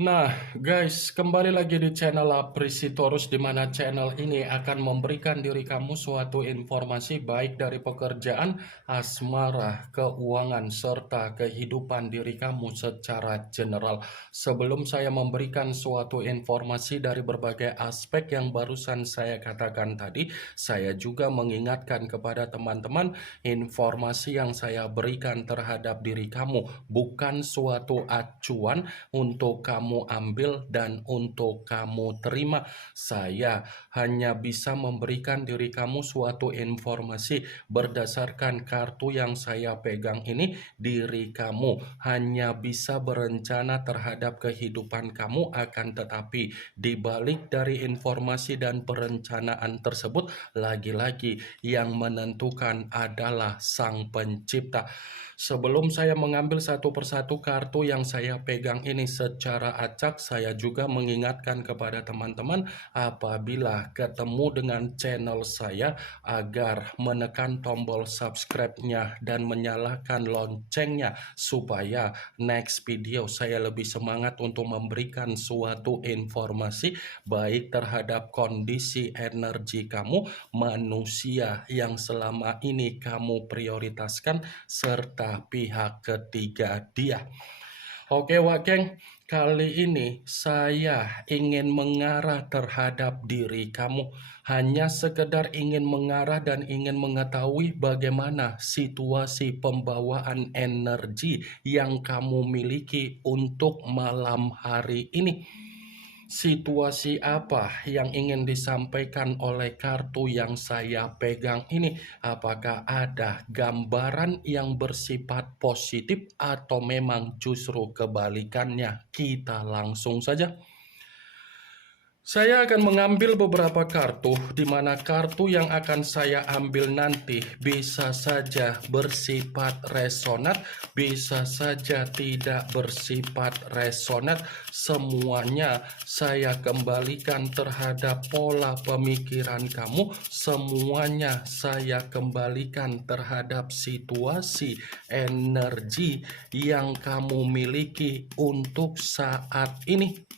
Nah, guys, kembali lagi di channel Aprisitorus, di mana channel ini akan memberikan diri kamu suatu informasi baik dari pekerjaan, asmara, keuangan, serta kehidupan diri kamu secara general. Sebelum saya memberikan suatu informasi dari berbagai aspek yang barusan saya katakan tadi, saya juga mengingatkan kepada teman-teman, informasi yang saya berikan terhadap diri kamu bukan suatu acuan untuk kamu ambil dan untuk kamu terima. Saya hanya bisa memberikan diri kamu suatu informasi berdasarkan kartu yang saya pegang ini. Diri kamu hanya bisa berencana terhadap kehidupan kamu, akan tetapi dibalik dari informasi dan perencanaan tersebut, lagi-lagi yang menentukan adalah Sang Pencipta. Sebelum saya mengambil satu persatu kartu yang saya pegang ini secara acak, saya juga mengingatkan kepada teman-teman apabila ketemu dengan channel saya agar menekan tombol subscribe-nya dan menyalakan loncengnya supaya next video saya lebih semangat untuk memberikan suatu informasi baik terhadap kondisi energi kamu, manusia yang selama ini kamu prioritaskan, serta pihak ketiga dia. Oke Wakeng, kali ini saya ingin mengarah terhadap diri kamu. Hanya sekedar ingin mengarah dan ingin mengetahui bagaimana situasi pembawaan energi yang kamu miliki untuk malam hari ini. Situasi apa yang ingin disampaikan oleh kartu yang saya pegang ini? Apakah ada gambaran yang bersifat positif atau memang justru kebalikannya? Kita langsung saja. Saya akan mengambil beberapa kartu, di mana kartu yang akan saya ambil nanti bisa saja bersifat resonat, bisa saja tidak bersifat resonat. Semuanya saya kembalikan terhadap pola pemikiran kamu, semuanya saya kembalikan terhadap situasi energi yang kamu miliki untuk saat ini.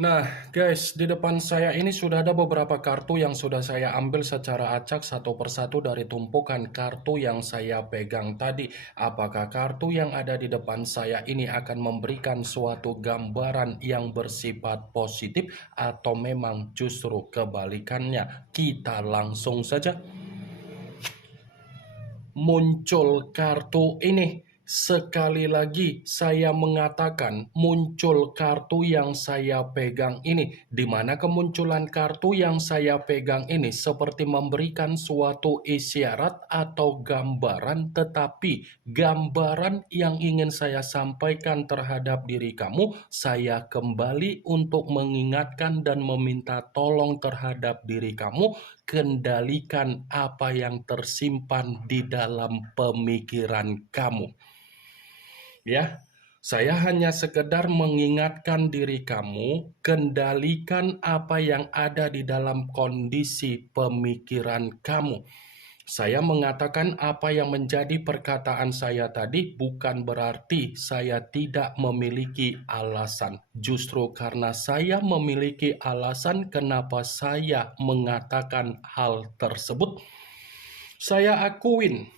Nah guys, di depan saya ini sudah ada beberapa kartu yang sudah saya ambil secara acak satu persatu dari tumpukan kartu yang saya pegang tadi. Apakah kartu yang ada di depan saya ini akan memberikan suatu gambaran yang bersifat positif atau memang justru kebalikannya? Kita langsung saja. Muncul kartu ini. Sekali lagi saya mengatakan muncul kartu yang saya pegang ini, di mana kemunculan kartu yang saya pegang ini seperti memberikan suatu isyarat atau gambaran, tetapi gambaran yang ingin saya sampaikan terhadap diri kamu, saya kembali untuk mengingatkan dan meminta tolong terhadap diri kamu, kendalikan apa yang tersimpan di dalam pemikiran kamu. Ya, saya hanya sekedar mengingatkan diri kamu, kendalikan apa yang ada di dalam kondisi pemikiran kamu. Saya mengatakan apa yang menjadi perkataan saya tadi bukan berarti saya tidak memiliki alasan. Justru karena saya memiliki alasan kenapa saya mengatakan hal tersebut. Saya akuin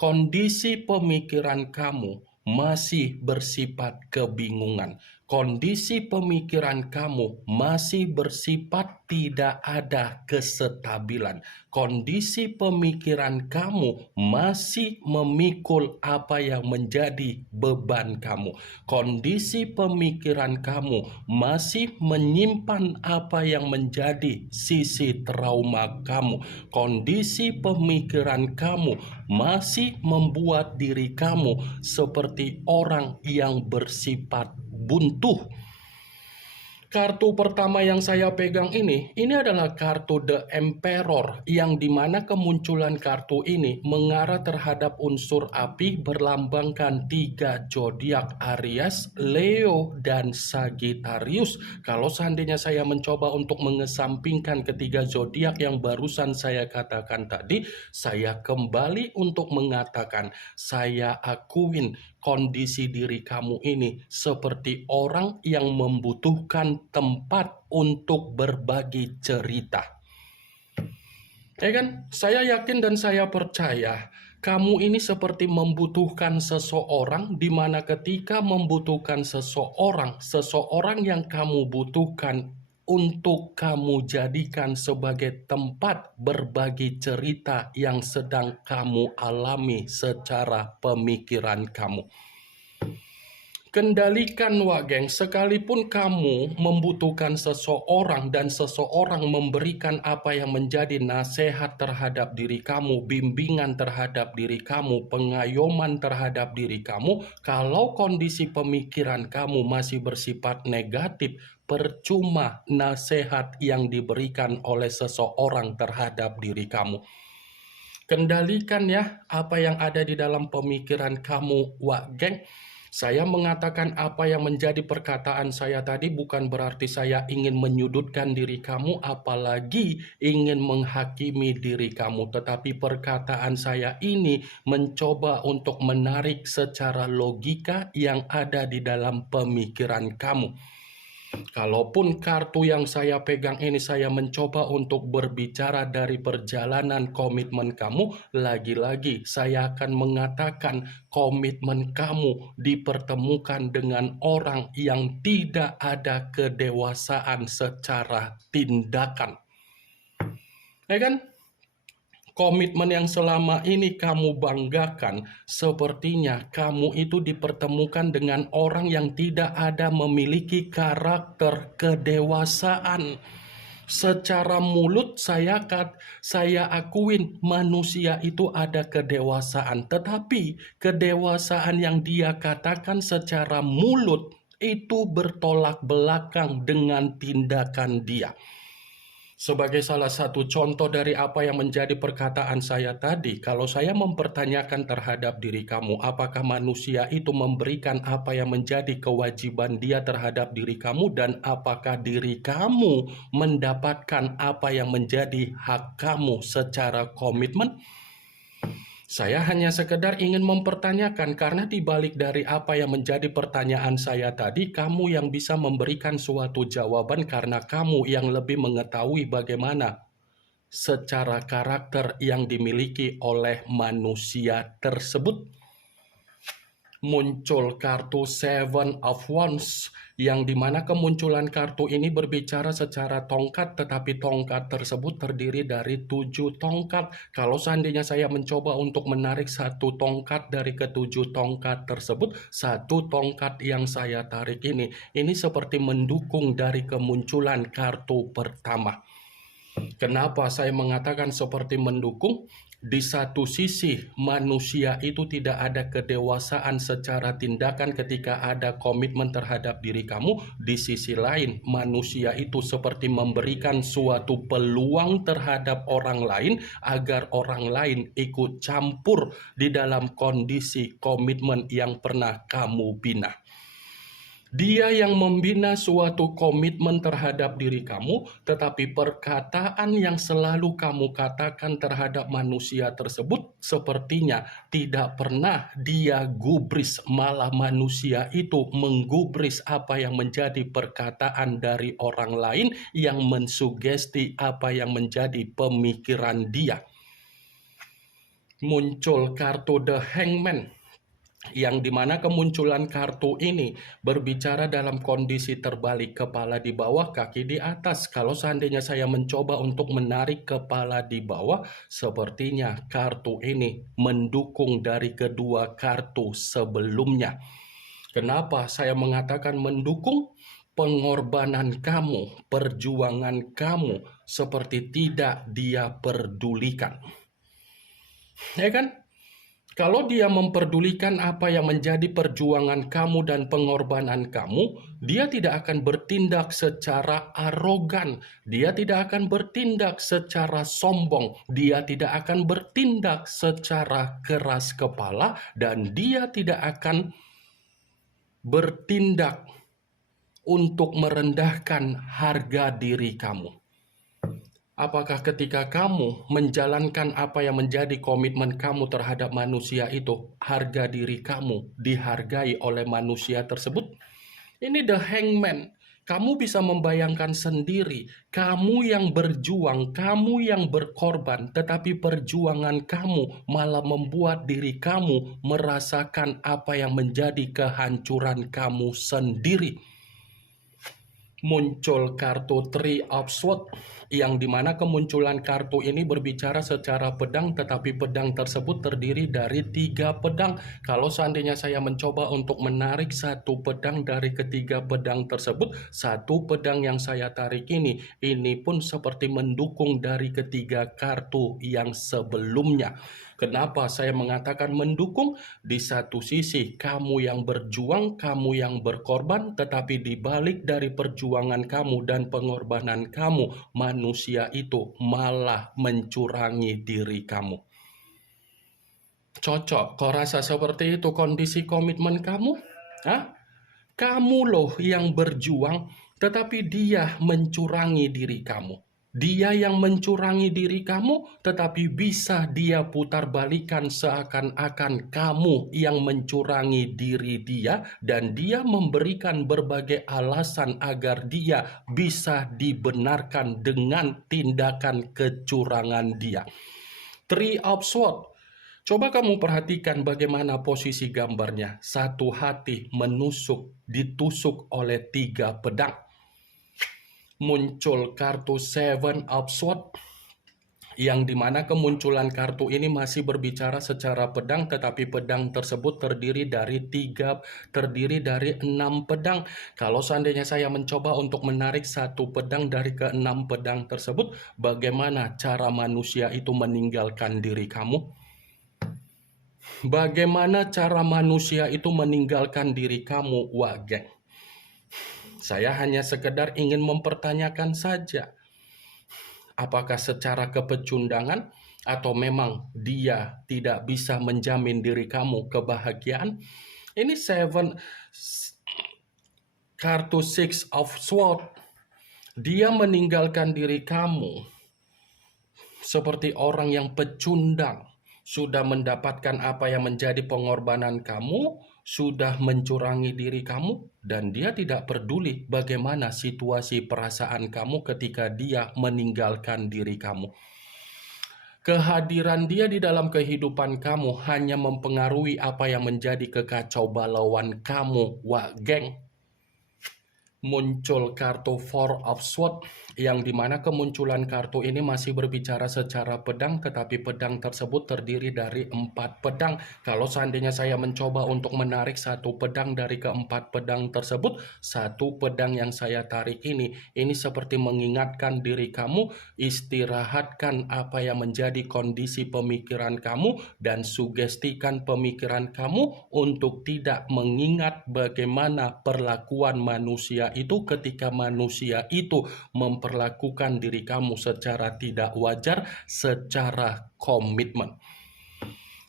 kondisi pemikiran kamu masih bersifat kebingungan. Kondisi pemikiran kamu masih bersifat tidak ada kestabilan. Kondisi pemikiran kamu masih memikul apa yang menjadi beban kamu. Kondisi pemikiran kamu masih menyimpan apa yang menjadi sisi trauma kamu. Kondisi pemikiran kamu masih membuat diri kamu seperti orang yang bersifat buntu. Kartu pertama yang saya pegang ini adalah kartu The Emperor, yang dimana kemunculan kartu ini mengarah terhadap unsur api berlambangkan 3 zodiak Aries, Leo, dan Sagittarius. Kalau seandainya saya mencoba untuk mengesampingkan ketiga zodiak yang barusan saya katakan tadi, saya kembali untuk mengatakan, saya akuin kondisi diri kamu ini seperti orang yang membutuhkan tempat untuk berbagi cerita. Ya kan? Saya yakin dan saya percaya kamu ini seperti membutuhkan seseorang, di mana ketika membutuhkan seseorang yang kamu butuhkan untuk kamu jadikan sebagai tempat berbagi cerita yang sedang kamu alami secara pemikiran kamu. Kendalikan geng, sekalipun kamu membutuhkan seseorang dan seseorang memberikan apa yang menjadi nasihat terhadap diri kamu, bimbingan terhadap diri kamu, pengayoman terhadap diri kamu, kalau kondisi pemikiran kamu masih bersifat negatif, percuma nasihat yang diberikan oleh seseorang terhadap diri kamu. Kendalikan ya apa yang ada di dalam pemikiran kamu, geng. Saya mengatakan apa yang menjadi perkataan saya tadi bukan berarti saya ingin menyudutkan diri kamu, apalagi ingin menghakimi diri kamu. Tetapi perkataan saya ini mencoba untuk menarik secara logika yang ada di dalam pemikiran kamu. Kalaupun kartu yang saya pegang ini saya mencoba untuk berbicara dari perjalanan komitmen kamu, lagi-lagi saya akan mengatakan komitmen kamu dipertemukan dengan orang yang tidak ada kedewasaan secara tindakan. Ya kan? Komitmen yang selama ini kamu banggakan, sepertinya kamu itu dipertemukan dengan orang yang tidak ada memiliki karakter kedewasaan. Secara mulut saya akuin manusia itu ada kedewasaan, tetapi kedewasaan yang dia katakan secara mulut itu bertolak belakang dengan tindakan dia. Sebagai salah satu contoh dari apa yang menjadi perkataan saya tadi, kalau saya mempertanyakan terhadap diri kamu, apakah manusia itu memberikan apa yang menjadi kewajiban dia terhadap diri kamu, dan apakah diri kamu mendapatkan apa yang menjadi hak kamu secara komitmen? Saya hanya sekedar ingin mempertanyakan, karena dibalik dari apa yang menjadi pertanyaan saya tadi, kamu yang bisa memberikan suatu jawaban karena kamu yang lebih mengetahui bagaimana secara karakter yang dimiliki oleh manusia tersebut. Muncul kartu Seven of Wands, yang dimana kemunculan kartu ini berbicara secara tongkat, tetapi tongkat tersebut terdiri dari 7 tongkat. Kalau seandainya saya mencoba untuk menarik satu tongkat dari ketujuh tongkat tersebut, satu tongkat yang saya tarik ini seperti mendukung dari kemunculan kartu pertama. Kenapa saya mengatakan seperti mendukung? Di satu sisi, manusia itu tidak ada kedewasaan secara tindakan ketika ada komitmen terhadap diri kamu. Di sisi lain, manusia itu seperti memberikan suatu peluang terhadap orang lain agar orang lain ikut campur di dalam kondisi komitmen yang pernah kamu bina. Dia yang membina suatu komitmen terhadap diri kamu, tetapi perkataan yang selalu kamu katakan terhadap manusia tersebut sepertinya tidak pernah dia gubris, malah manusia itu menggubris apa yang menjadi perkataan dari orang lain yang mensugesti apa yang menjadi pemikiran dia. Muncul kartu The Hangman. yang dimana kemunculan kartu ini berbicara dalam kondisi terbalik, kepala di bawah, kaki di atas. Kalau seandainya saya mencoba untuk menarik kepala di bawah, sepertinya kartu ini mendukung dari kedua kartu sebelumnya. Kenapa saya mengatakan mendukung? Pengorbanan kamu, perjuangan kamu seperti tidak dia pedulikan. Ya kan? Kalau dia memperdulikan apa yang menjadi perjuangan kamu dan pengorbanan kamu, dia tidak akan bertindak secara arogan, dia tidak akan bertindak secara sombong, dia tidak akan bertindak secara keras kepala, dan dia tidak akan bertindak untuk merendahkan harga diri kamu. Apakah ketika kamu menjalankan apa yang menjadi komitmen kamu terhadap manusia itu, harga diri kamu dihargai oleh manusia tersebut? Ini the hangman. Kamu bisa membayangkan sendiri, kamu yang berjuang, kamu yang berkorban, tetapi perjuangan kamu malah membuat diri kamu merasakan apa yang menjadi kehancuran kamu sendiri. Muncul kartu Three of Swords, yang dimana kemunculan kartu ini berbicara secara pedang, tetapi pedang tersebut terdiri dari 3 pedang. Kalau seandainya saya mencoba untuk menarik satu pedang dari ketiga pedang tersebut, satu pedang yang saya tarik ini pun seperti mendukung dari ketiga kartu yang sebelumnya. Kenapa saya mengatakan mendukung? Di satu sisi kamu yang berjuang, kamu yang berkorban, tetapi di balik dari perjuangan kamu dan pengorbanan kamu, manusia itu malah mencurangi diri kamu. Cocok, kau rasa seperti itu kondisi komitmen kamu? Hah? Kamu loh yang berjuang, tetapi dia mencurangi diri kamu. Dia yang mencurangi diri kamu, tetapi bisa dia putar balikan seakan-akan kamu yang mencurangi diri dia, dan dia memberikan berbagai alasan agar dia bisa dibenarkan dengan tindakan kecurangan dia. Three of Swords. Coba kamu perhatikan bagaimana posisi gambarnya. Satu hati ditusuk oleh 3 pedang. Muncul kartu Seven of Swords, yang dimana kemunculan kartu ini masih berbicara secara pedang, tetapi pedang tersebut terdiri dari 6 pedang. Kalau seandainya saya mencoba untuk menarik satu pedang dari ke-6 pedang tersebut, bagaimana cara manusia itu meninggalkan diri kamu? Bagaimana cara manusia itu meninggalkan diri kamu, wah geng? Saya hanya sekedar ingin mempertanyakan saja. Apakah secara kepecundangan atau memang dia tidak bisa menjamin diri kamu kebahagiaan? Ini kartu Six of Swords. Dia meninggalkan diri kamu seperti orang yang pecundang. Sudah mendapatkan apa yang menjadi pengorbanan kamu, sudah mencurangi diri kamu, dan dia tidak peduli bagaimana situasi perasaan kamu ketika dia meninggalkan diri kamu. Kehadiran dia di dalam kehidupan kamu hanya mempengaruhi apa yang menjadi kekacau balauan kamu, wah geng. Muncul kartu Four of Swords, yang dimana kemunculan kartu ini masih berbicara secara pedang, tetapi pedang tersebut terdiri dari 4 pedang. Kalau seandainya saya mencoba untuk menarik satu pedang dari ke-4 pedang tersebut, satu pedang yang saya tarik ini seperti mengingatkan diri kamu, istirahatkan apa yang menjadi kondisi pemikiran kamu, dan sugestikan pemikiran kamu untuk tidak mengingat bagaimana perlakuan manusia itu ketika manusia itu memperlakukan diri kamu secara tidak wajar, secara komitmen.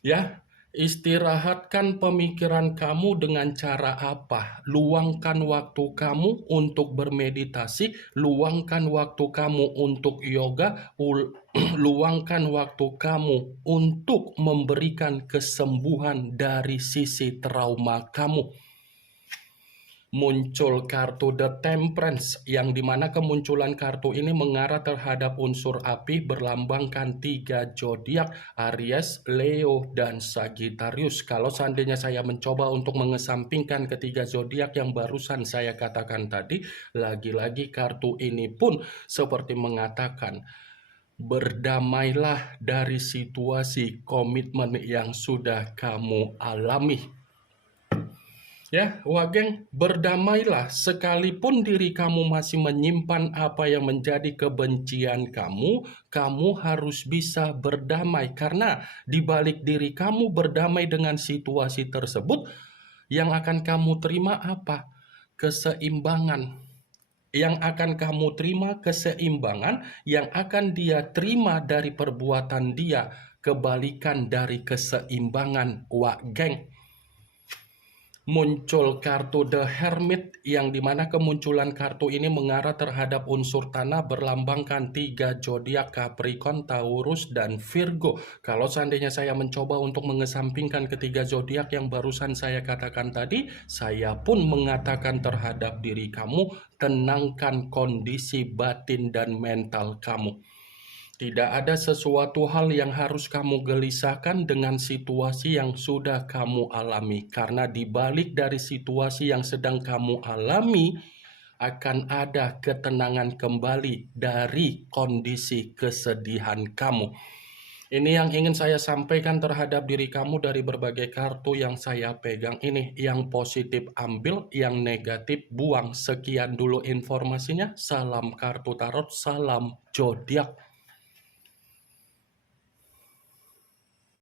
Ya, istirahatkan pemikiran kamu dengan cara apa? Luangkan waktu kamu untuk bermeditasi, luangkan waktu kamu untuk yoga, luangkan waktu kamu untuk memberikan kesembuhan dari sisi trauma kamu. muncul kartu The Temperance, yang dimana kemunculan kartu ini mengarah terhadap unsur api berlambangkan 3 zodiak, Aries, Leo, dan Sagittarius. Kalau seandainya saya mencoba untuk mengesampingkan ketiga zodiak yang barusan saya katakan tadi, lagi-lagi kartu ini pun seperti mengatakan, berdamailah dari situasi komitmen yang sudah kamu alami. Ya, Wageng, berdamailah sekalipun diri kamu masih menyimpan apa yang menjadi kebencian kamu, kamu harus bisa berdamai karena di balik diri kamu berdamai dengan situasi tersebut, yang akan kamu terima apa? Keseimbangan. Yang akan kamu terima keseimbangan, yang akan dia terima dari perbuatan dia, kebalikan dari keseimbangan, Wageng. Muncul kartu The Hermit, yang dimana kemunculan kartu ini mengarah terhadap unsur tanah berlambangkan 3 zodiak, Capricorn, Taurus, dan Virgo. Kalau seandainya saya mencoba untuk mengesampingkan ketiga zodiak yang barusan saya katakan tadi, saya pun mengatakan terhadap diri kamu, tenangkan kondisi batin dan mental kamu. Tidak ada sesuatu hal yang harus kamu gelisahkan dengan situasi yang sudah kamu alami. Karena di balik dari situasi yang sedang kamu alami, akan ada ketenangan kembali dari kondisi kesedihan kamu. Ini yang ingin saya sampaikan terhadap diri kamu dari berbagai kartu yang saya pegang ini. Yang positif ambil, yang negatif buang. Sekian dulu informasinya. Salam kartu tarot, salam zodiak.